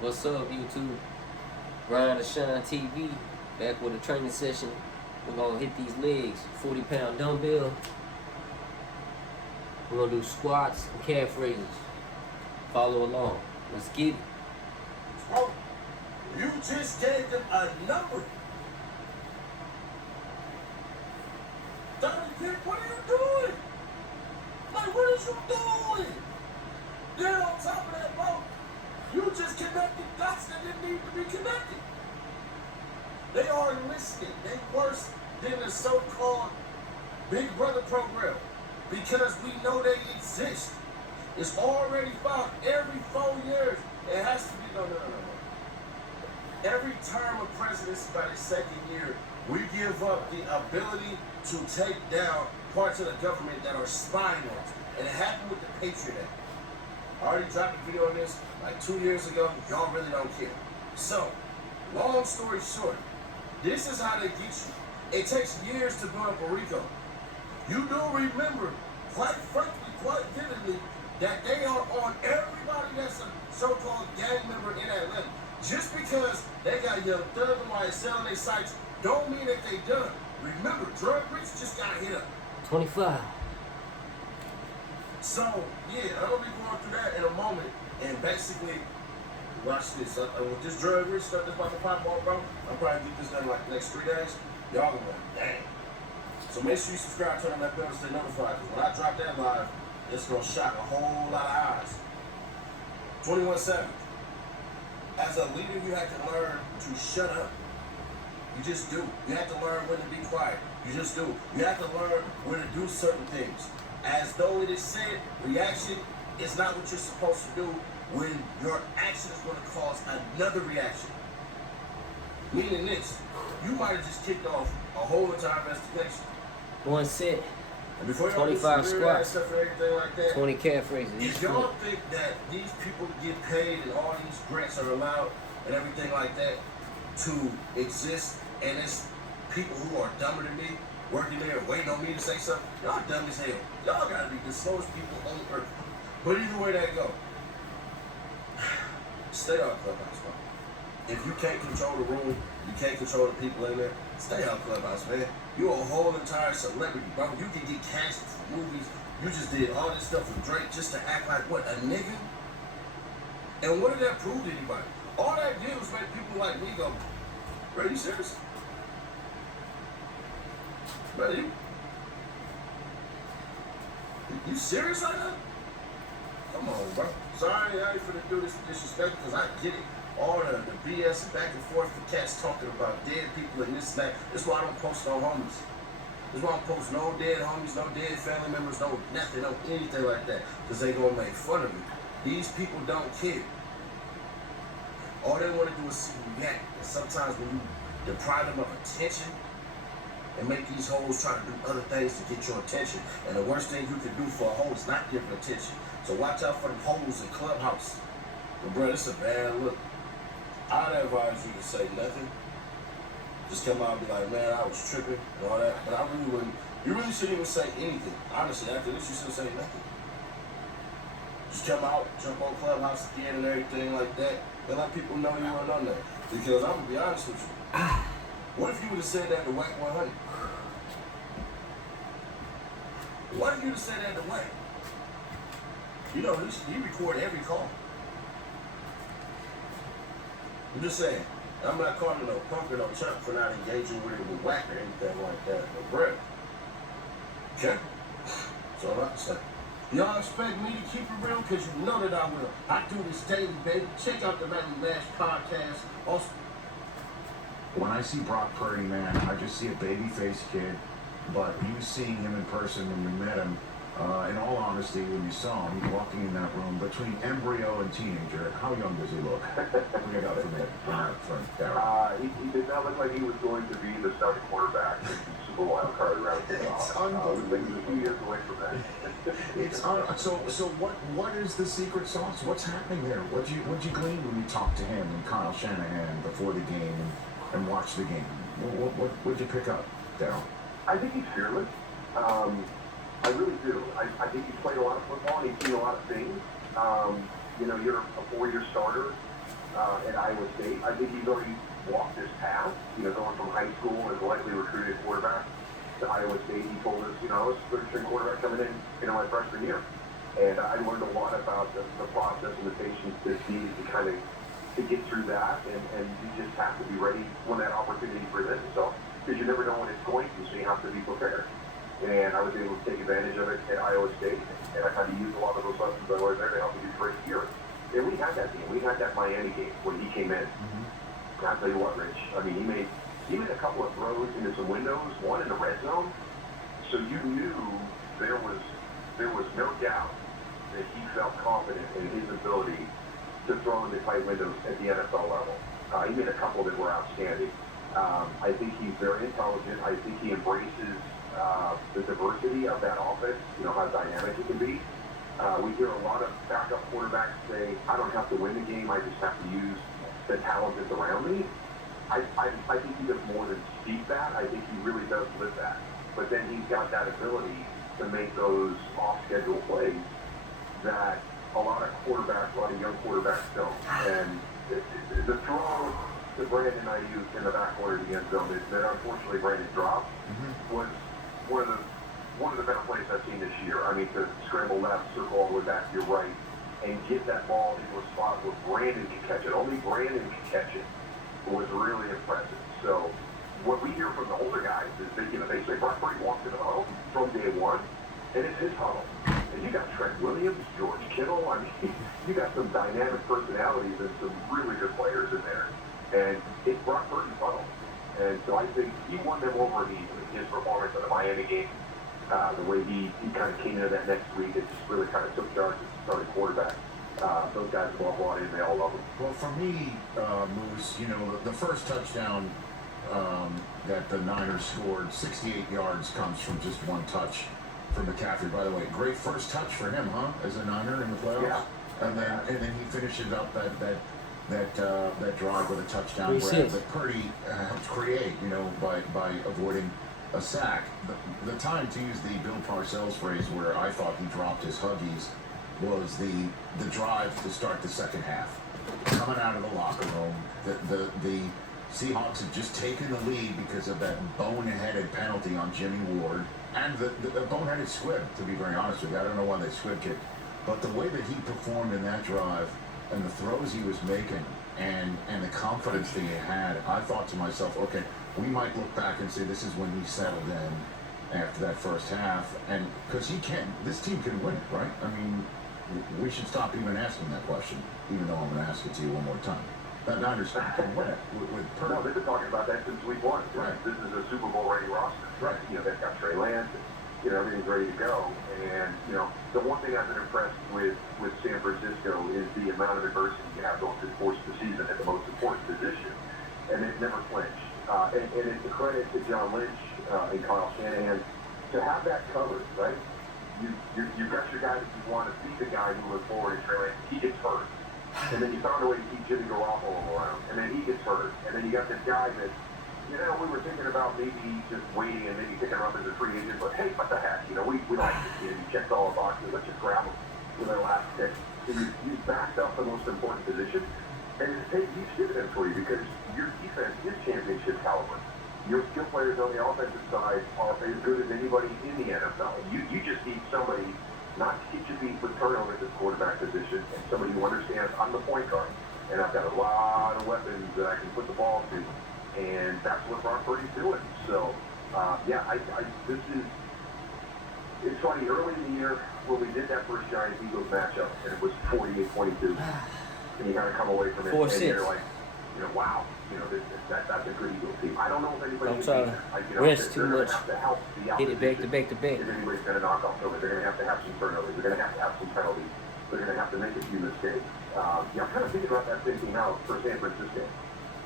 What's up, YouTube? Ryan the Shine TV, back with a training session. We're gonna hit these legs, 40-pound dumbbell. We're gonna do squats and calf raises. Follow along. Let's get it. Oh, you just gave them a number. 30 kick, what are you doing? Like, what is you doing? Then on top of that, bro, you just connected dots that didn't need to be connected. They are listening. They worse than the so-called Big Brother program because we know they exist. It's already found every 4 years. It has to be, no. Every term of presidency by the second year, we give up the ability to take down parts of the government that are spying on us. And it happened with the Patriot Act. I already dropped a video on this like 2 years ago. Y'all really don't care. So, long story short, this is how they get you. It takes years to build up a RICO. You do remember, quite frankly, quite vividly, that they are on everybody that's a so-called gang member in Atlanta. Just because they got Young Thug and why they're selling their sites, don't mean that they done. Remember, Drug Rich just got hit up. 25. So, yeah, I'm going to be going through that in a moment. And basically, watch this. With this Drug Rich stuff that's about to pop off, bro, I'm probably going to get this done like the next 3 days. Y'all going to be like, dang. So make sure you subscribe, turn on that bell, and stay notified. Because when I drop that live, it's going to shock a whole lot of eyes. 21 Savage. As a leader, you have to learn to shut up. You just do. You have to learn when to be quiet. You just do. You have to learn when to do certain things. As though it is said, reaction is not what you're supposed to do when your action is going to cause another reaction. Meaning this, you might have just kicked off a whole entire investigation. One set, And before 25 squats, stuff and everything like that, 20 calf raises. if y'all think that these people get paid and all these grants are allowed and everything like that to exist, and it's people who are dumber than me working there waiting on me to say something, y'all dumb as hell. Y'all gotta be the slowest people on earth. But either way that go, stay off Clubhouse, bro. If you can't control the room, you can't control the people in there, stay off Clubhouse, man. You're a whole entire celebrity, bro. You can get casted for movies. You just did all this stuff with Drake just to act like, what, a nigga? And what did that prove to anybody? All that did was make people like me go, bro, you serious? Bro, you serious right now? Come on, bro. Sorry, I ain't finna do this with disrespect because I get it. All the BS and back and forth, the cats talking about dead people and this and that. That's why I don't post no homies. That's why I don't post no dead homies, no dead family members, no nothing, no anything like that. Because they gonna make fun of me. These people don't care. All they want to do is see you react. And sometimes when you deprive them of attention and make these hoes try to do other things to get your attention. And the worst thing you can do for a hoe is not give them attention. So watch out for them hoes in Clubhouse. But bro, it's a bad look. I'd advise you to say nothing. Just come out and be like, man, I was tripping and all that. But I really wouldn't. You really shouldn't even say anything. Honestly, after this, you shouldn't say nothing. Just come out, jump on Clubhouse again and everything like that. And let people know you weren't on there. Because I'm going to be honest with you. What if you would have said that to Whack 100? What if you would have said that to Whack? You know, he recorded every call. I'm just saying, I'm not calling no punk or no chump for not engaging with it with Whack or anything like that. But Brett, okay? That's all I have to say. Y'all expect me to keep it real? Because you know that I will. I do this daily, baby. Check out the Nightly Mash podcast. Also, when I see Brock Purdy, man, I just see a baby-faced kid. But you seeing him in person when you met him, in all honesty, when you saw him walking in that room between embryo and teenager, how young does he look? What do you got from him? He did not look like he was going to be the starting quarterback in the Super Wild Card round. It's He unbelievable. was a few years away from that. So what is the secret sauce? What's happening there? What'd you glean when you talked to him and Kyle Shanahan before the game and watched the game? What'd you pick up, Daryl? I think he's fearless. I really do. I think he's played a lot of football and he's seen a lot of things. You're a 4-year starter. at Iowa State. I think he's already walked this path, going from high school as a likely recruited quarterback to Iowa State. He told us, I was third-string quarterback coming in, my freshman year. And I learned a lot about the process and the patience that's needed to kind of to get through that, and you just have to be ready when that opportunity presents itself, because you never know when it's going to, so you have to be prepared. And I was able to take advantage of it at Iowa State, and I kind of used a lot of those lessons I learned there to help me do great here. And we had that game. We had that Miami game when he came in. Mm-hmm. I'll tell you what, Rich. I mean, he made a couple of throws into some windows, one in the red zone, so you knew there was no doubt that he felt confident in his ability to throw into tight windows at the NFL level. He made a couple that were outstanding. I think he's very intelligent. I think he embraces the diversity of that offense, how dynamic it can be. We hear a lot of backup quarterbacks say, I don't have to win the game, I just have to use the talent that's around me. I think he does more than speak that. I think he really does live that. But then he's got that ability to make those off-schedule plays that a lot of young quarterbacks don't. And the throw to Brandon Ayuk in the back corner of the end zone that unfortunately Brandon dropped was one of the better plays I've seen this year. I mean, to scramble left, circle all the way back to your right, and get that ball into a spot where Brandon can catch it. Only Brandon can catch it. Was really impressive. So what we hear from the older guys is that, they say Brock Purdy walks into the huddle from day one, and it's his huddle. And you got Trent Williams, George Kittle. I mean, you got some dynamic personalities and some really good players in there. And it's Brock Purdy's huddle. And so I think he won them over his performance in the Miami game. The way he kind of came into that next week, it just really kind of took charge as starting quarterback. Those guys have all bought in. They all love him. Well, for me, Moose, the first touchdown that the Niners scored, 68 yards, comes from just one touch from McCaffrey. By the way, great first touch for him, huh? As a Niner in the playoffs. Yeah. And then he finishes up that drive with a touchdown Appreciate grab that Purdy helped create, by avoiding a sack. The time, to use the Bill Parcells phrase, where I thought he dropped his Huggies, was the drive to start the second half. Coming out of the locker room, the Seahawks had just taken the lead because of that boneheaded penalty on Jimmy Ward, and the boneheaded squib, to be very honest with you. I don't know why they squib kicked, but the way that he performed in that drive and the throws he was making and the confidence that he had, I thought to myself, okay, we might look back and say this is when he settled in after that first half, and because this team can win, right? I mean, we should stop even asking that question, even though I'm going to ask it to you one more time. That Niners can win it with Purdy. No, they've been talking about that since week one. Right. This is a Super Bowl ready roster. Right. They've got Trey Lance. Everything's ready to go. And, the one thing I've been impressed with San Francisco is the amount of adversity you have going through the course of the season at the most important position. And they've never flinched. And it's a credit to John Lynch and Kyle Shanahan to have that covered, right? You've got your guy that you want to see the guy moving forward in Trey Lance. He gets hurt. And then you found a way to keep Jimmy Garoppolo around. And then he gets hurt. And then you got this guy that, we were thinking about maybe just waiting and maybe picking him up as a free agent. But hey, what the heck? We like this kid. He checked all the boxes. Let's just grab him with our last pick. So you backed up the most important position. And it's paid huge dividends for you because your defense is championship caliber. Your skill players on the offensive side are as good as anybody in the NFL. You just need somebody not to get your feet with turnovers at the quarterback position, and somebody who understands I'm the point guard, and I've got a lot of weapons that I can put the ball to, and that's what Brock Purdy's doing. So, it's funny, early in the year when we did that first Giants-Eagles matchup, and it was 48-22, and you kind of come away from it, and you're like, wow, that's a good Eagles team. I don't know if anybody I'm trying to rest too much. Hit it back to back to back. If anybody's going to knock off over, they're going to have some turnovers. They're going to have some penalties. They're going to have to make a few mistakes. I'm kind of thinking about that same thing now for San Francisco.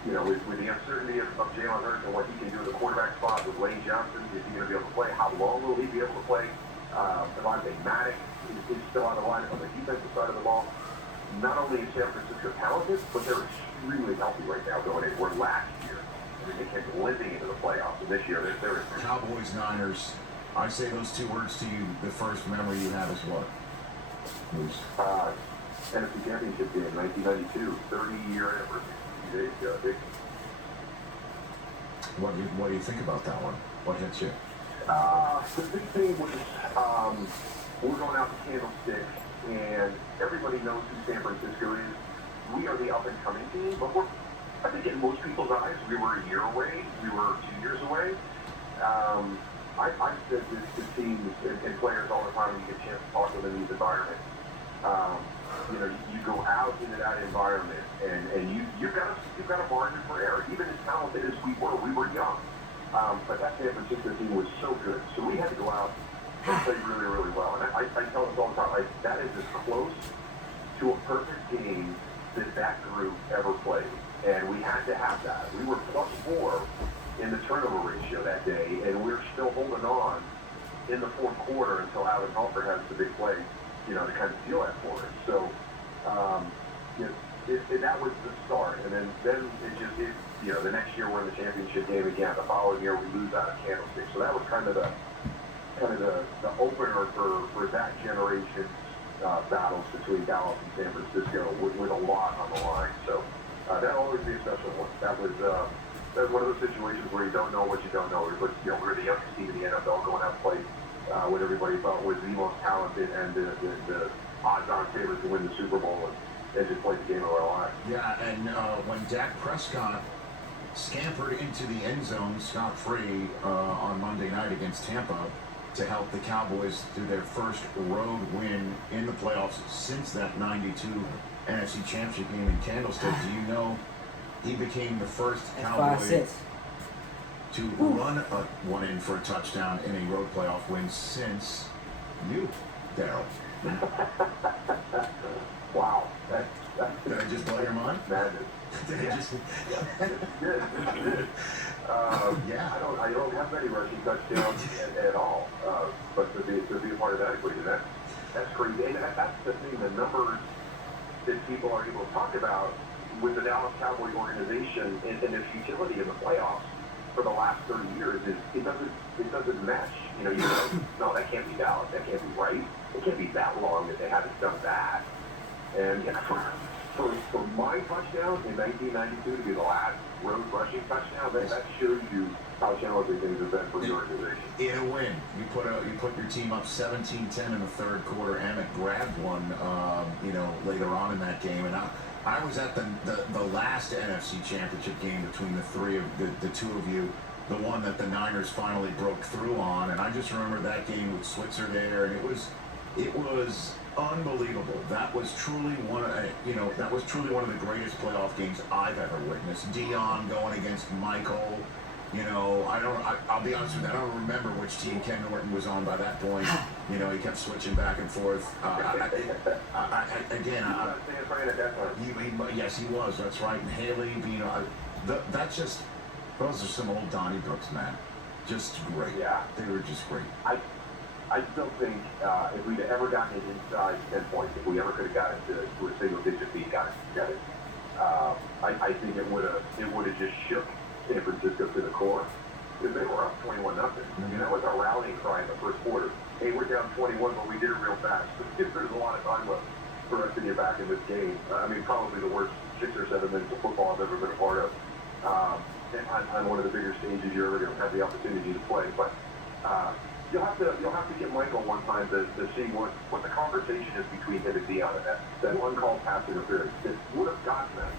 With the uncertainty of Jalen Hurts and what he can do in the quarterback spot with Lane Johnson, is he going to be able to play? How long will he be able to play? Devontae Maddox is still on the line on the defensive side of the ball. Not only is San Francisco talented, but they're extremely healthy right now going in. Where last year, they came limping into the playoffs, and this year they're Cowboys, Niners. I say those two words to you. The first memory you have is what? Moose. NFC Championship game in 1992, 30-year anniversary. What do you think about that one? What hits you? The big thing was we're going out to Candlestick, and everybody knows who San Francisco is. We are the up-and-coming team, but I think in most people's eyes, we were a year away. We were 2 years away. I've said this to teams and players all the time when you get a chance to talk to them in these environments. You go out into that environment, and you've got a margin for error. Even as talented as we were young. But that San Francisco team was so good. So we had to go out and play really, really well. And I tell us all the time, that is as close to a perfect game that group ever played. And we had to have that. We were +4 in the turnover ratio that day, and we're still holding on in the fourth quarter until Alan Halford has the big play, to kind of seal that for us. So, that was the start. And then the next year we're in the championship game again. The following year we lose out of Candlestick. So that was kind of the opener for that generation's battles between Dallas and San Francisco with a lot on the line. So that'll always be a special one. That was one of those situations where you don't know what you don't know. We're the youngest team in the NFL going out and play what everybody thought was the most talented and the odds-on favorites to win the Super Bowl, and just played the game of our lives. Yeah, and when Dak Prescott scampered into the end zone scot-free on Monday night against Tampa to help the Cowboys do their first road win in the playoffs since that 92 NFC Championship game in Candlestick, do you know he became the first Cowboy to run one in for a touchdown in a road playoff win since you, Daryl? Wow. Did I just blow your mind? Madness. Yeah. I don't have many rushing touchdowns at all. But to be a part of that equation, that's crazy. And that's the thing, the numbers that people are able to talk about with the Dallas Cowboys organization and its utility in the playoffs for the last 30 years is it doesn't mesh. No, that can't be Dallas. That can't be right. It can't be that long that they haven't done that. And for my touchdown in 1992 to be the last road rushing touchdown, that shows you how challenging things have been for the organization. In a win, you put your team up 17-10 in the third quarter. Emmett grabbed one, later on in that game, and I was at the last NFC Championship game between the two of you, the one that the Niners finally broke through on, and I just remember that game with Switzer there, and it was unbelievable. That was truly one of the greatest playoff games I've ever witnessed. Dion going against Michael. I'll be honest with you, I don't remember which team Ken Norton was on by that point. He kept switching back and forth. Yes, he was. That's right. And Haley, those are some old Donnybrook's, man. Just great. Yeah. They were just great. I still think if we'd ever gotten it inside 10 points, if we ever could have gotten to a single-digit lead, got it. I think it would have just shook San Francisco to the core, because they were up 21-0. That was our rallying cry in the first quarter. Hey, we're down 21, but we did it real fast. There's a lot of time left for us to get back in this game. Probably the worst 6 or 7 minutes of football I've ever been a part of. On one of the bigger stages you're ever going to have the opportunity to play. But you'll have to get Michael one time to see what the conversation is between him and Dion. That uncalled pass interference that would have gotten them.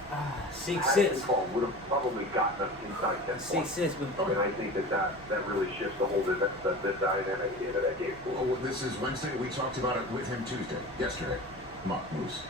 6'6". Would have probably gotten them inside 10 points. 6'6". And I think that really shifts the whole the dynamic at the end of that game. Well, this is Wednesday. We talked about it with him yesterday. Moose.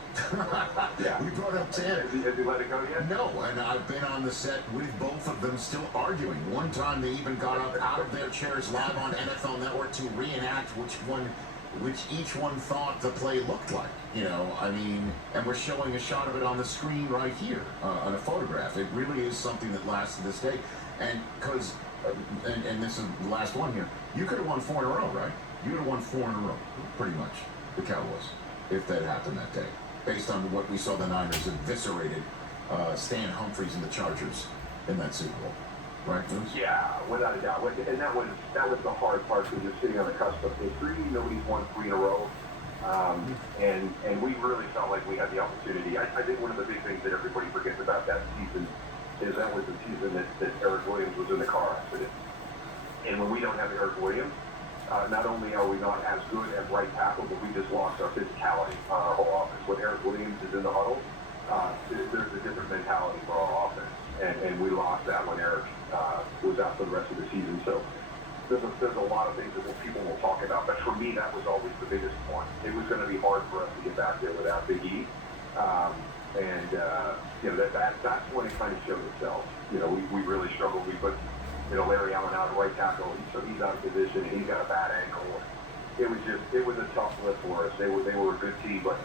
Yeah. We brought up 10. Has he let it go yet? No, and I've been on the set with both of them still arguing. One time they even got up out of their chairs live on NFL Network to reenact which each one thought the play looked like. And we're showing a shot of it on the screen right here on a photograph. It really is something that lasts to this day. And because, and this is the last one here, you could have won 4 in a row, right? You would have won 4 in a row, pretty much, the Cowboys, if that happened that day, based on what we saw the Niners eviscerated Stan Humphries and the Chargers in that Super Bowl, right, Moose? Yeah, without a doubt. And that was the hard part, because you're sitting on the cusp of history. Nobody's won 3 in a row And we really felt like we had the opportunity. I think one of the big things that everybody forgets about that season is that was the season that Eric Williams was in the car accident. And when we don't have Eric Williams, not only are we not as good at right tackle, but we just lost our physicality on our whole offense. When Eric Williams is in the huddle, there's a different mentality for our offense. And we lost that when Eric was out for the rest of the season. So there's a lot of things that people will talk about. But for me, that was always the biggest one. It was going to be hard for us to get back there without Big E. You know, that's when it kind of showed itself. You know, we really struggled. We put, you know, Larry Allen out at right tackle, so he's out of position, and he's got a bad ankle. It was a tough lift for us. They were a good team, but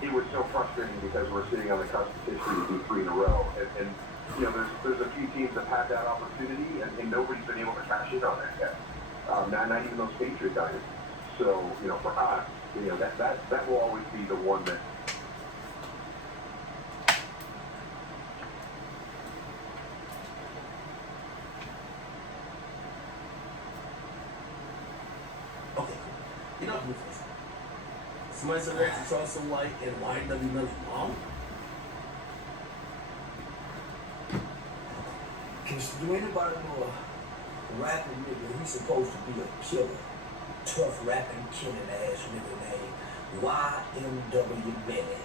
it was so frustrating because we're sitting on the cusp of history to do 3 in a row. And you know, there's a few teams that had that opportunity, and nobody's been able to cash in on that yet. Not even those Patriot guys. So, you know, for us, you know, that will always be the one that. Okay, you know, somebody said that you saw some light and why doesn't he know his mom? Do anybody know a rapping nigga? He's supposed to be a killer, tough rapping killing ass nigga named YMW Benny.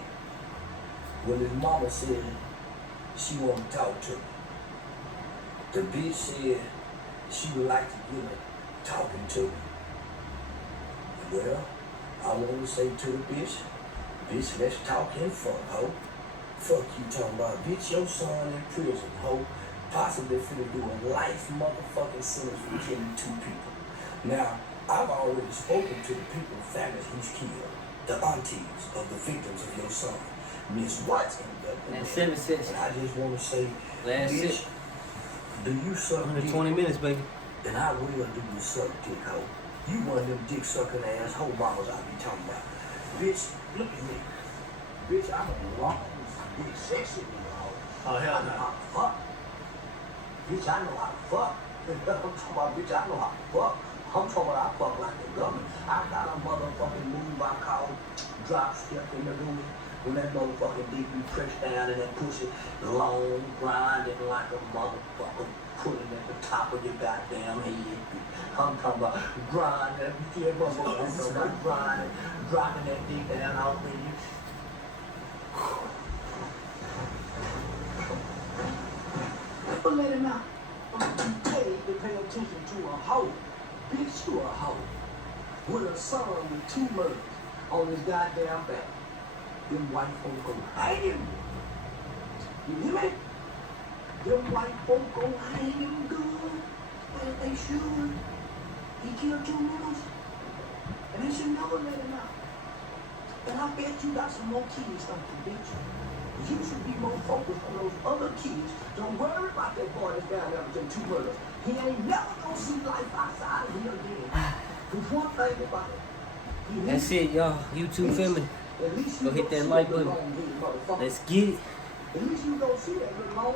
When his mama said she wanted to talk to him, the bitch said she would like to get her talking to me. Well, I want to say to the bitch, let's talk in front, ho. Fuck you talking about, bitch, your son in prison, ho. Possibly finna do a life motherfucking sentence for killing 2 people. Now, I've already spoken to the people, families he's killed, the aunties of the victims of your son, Miss Watts and That's 7 cents. And I just want to say, Last bitch, sip. do you suck Under dick? 20 minutes, baby. Then I will do you suck dick, ho. You one of them dick sucking ass hoe mamas I be talking about. Bitch, look at me. Bitch, I'm a long, big sexy nigga, ho. Oh, hell I know no. how to fuck. Bitch, I know how to fuck. I'm talking about, bitch, I know how to fuck. I'm talking about I fuck like the government. I got a motherfucking move I call drop step in the room. When that motherfucking dick be pressed down in that pussy, long, grinding like a motherfucker, putting at the top of your goddamn head. I'm talking about grinding that bitch, motherfucker. I'm talking about grinding, dropping that dick down off of you. But let him out. I'm paid to pay attention to a hoe. Bitch, you a hoe. With a son with 2 murders on his goddamn back. Them white folk gon' hang him. You hear me? Them white folk gon' hang him good. As they should. He killed 2 niggas. And they should never let him out. And I bet you got some more kids, don't you, bitch? You should be more focused on those other kids. Don't worry about that boy that's down there with them 2 murders. He ain't never gonna see life outside of here again. There's one thing about it. That's it, y'all. YouTube family. Go hit that like button. Let's get it. At least you don't see that little long